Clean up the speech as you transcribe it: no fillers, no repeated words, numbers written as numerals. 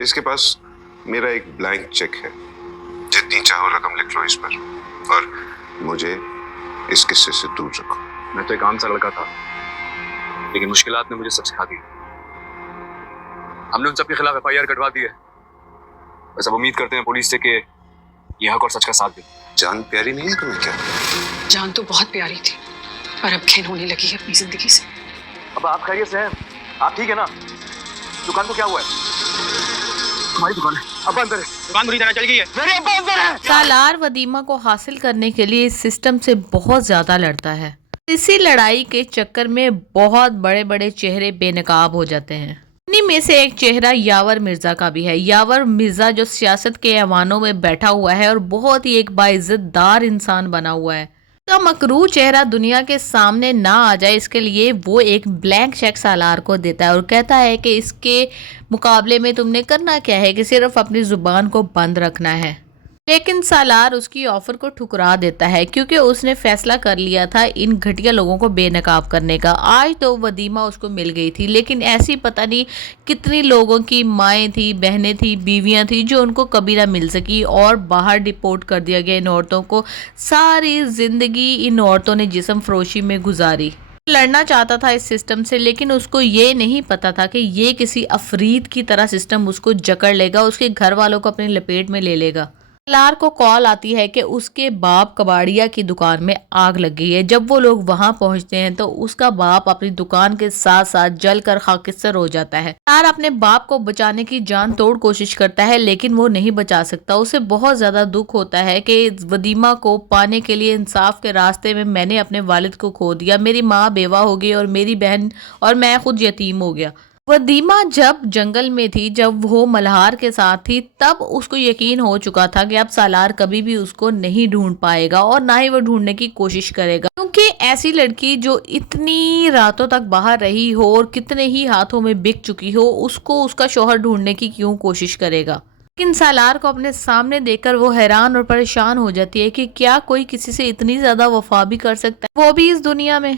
اس کے پاس میرا ایک بلینک چیک ہے، جتنی چاہو رقم لکھ لو اس پر، اور مجھے اس قصے سے دور رکھو۔ میں تو ایک عام سا لڑکا تھا، لیکن مشکلات نے مجھے سب سکھا دی۔ ہم نے ان سب کے خلاف FIR کٹوا دی ہے، بس اب امید کرتے ہیں پولیس سے کہ یہ حق اور سچ کا ساتھ دے۔ جان پیاری نہیں ہے تمہیں کیا؟ جان تو بہت پیاری تھی، پر اب گھن ہونے لگی ہے اپنی زندگی سے۔ اب آپ خیریت سے ہیں؟ آپ ٹھیک ہے نا؟ دکان کو کیا ہوا ہے؟ ہماری دکان ہے، ابا اندر ہے، دکان بری طرح چل گئی ہے، میرے ابا اندر ہے۔ سالار ودیمہ کو حاصل کرنے کے لیے اس سسٹم سے بہت زیادہ لڑتا ہے۔ اسی لڑائی کے چکر میں بہت بڑے بڑے چہرے بے نقاب ہو جاتے ہیں۔ انہی میں سے ایک چہرہ یاور مرزا کا بھی ہے۔ یاور مرزا جو سیاست کے ایوانوں میں بیٹھا ہوا ہے اور بہت ہی ایک باعزت دار انسان بنا ہوا ہے۔ کا مکروہ چہرہ دنیا کے سامنے نہ آ جائے، اس کے لیے وہ ایک بلینک چیک سالار کو دیتا ہے اور کہتا ہے کہ اس کے مقابلے میں تم نے کرنا کیا ہے کہ صرف اپنی زبان کو بند رکھنا ہے۔ لیکن سالار اس کی آفر کو ٹھکرا دیتا ہے کیونکہ اس نے فیصلہ کر لیا تھا ان گھٹیا لوگوں کو بے نقاب کرنے کا۔ آج تو ودیمہ اس کو مل گئی تھی، لیکن ایسی پتہ نہیں کتنی لوگوں کی مائیں تھی، بہنیں تھی، بیویاں تھی جو ان کو کبھی نہ مل سکی اور باہر ڈپورٹ کر دیا گیا ان عورتوں کو۔ ساری زندگی ان عورتوں نے جسم فروشی میں گزاری۔ لڑنا چاہتا تھا اس سسٹم سے، لیکن اس کو یہ نہیں پتا تھا کہ یہ کسی عفریت کی طرح سسٹم اس کو جکڑ لے گا، اس کے گھر والوں کو اپنی لپیٹ میں لے لے گا۔ سالار کو کال آتی ہے کہ اس کے باپ کباڑیا کی دکان میں آگ لگ گئی ہے۔ جب وہ لوگ وہاں پہنچتے ہیں تو اس کا باپ اپنی دکان کے ساتھ ساتھ جل کر خاکستر ہو جاتا ہے۔ سالار اپنے باپ کو بچانے کی جان توڑ کوشش کرتا ہے، لیکن وہ نہیں بچا سکتا۔ اسے بہت زیادہ دکھ ہوتا ہے کہ ودیمہ کو پانے کے لیے انصاف کے راستے میں نے اپنے والد کو کھو دیا، میری ماں بیوہ ہو گئی اور میری بہن اور میں خود یتیم ہو گیا۔ ودیمہ جب جنگل میں تھی، جب وہ ملہار کے ساتھ تھی، تب اس کو یقین ہو چکا تھا کہ اب سالار کبھی بھی اس کو نہیں ڈھونڈ پائے گا اور نہ ہی وہ ڈھونڈنے کی کوشش کرے گا، کیونکہ ایسی لڑکی جو اتنی راتوں تک باہر رہی ہو اور کتنے ہی ہاتھوں میں بک چکی ہو، اس کو اس کا شوہر ڈھونڈنے کی کیوں کوشش کرے گا۔ لیکن سالار کو اپنے سامنے دیکھ کر وہ حیران اور پریشان ہو جاتی ہے کہ کیا کوئی کسی سے اتنی زیادہ وفا بھی کر سکتا ہے، وہ بھی اس دنیا میں۔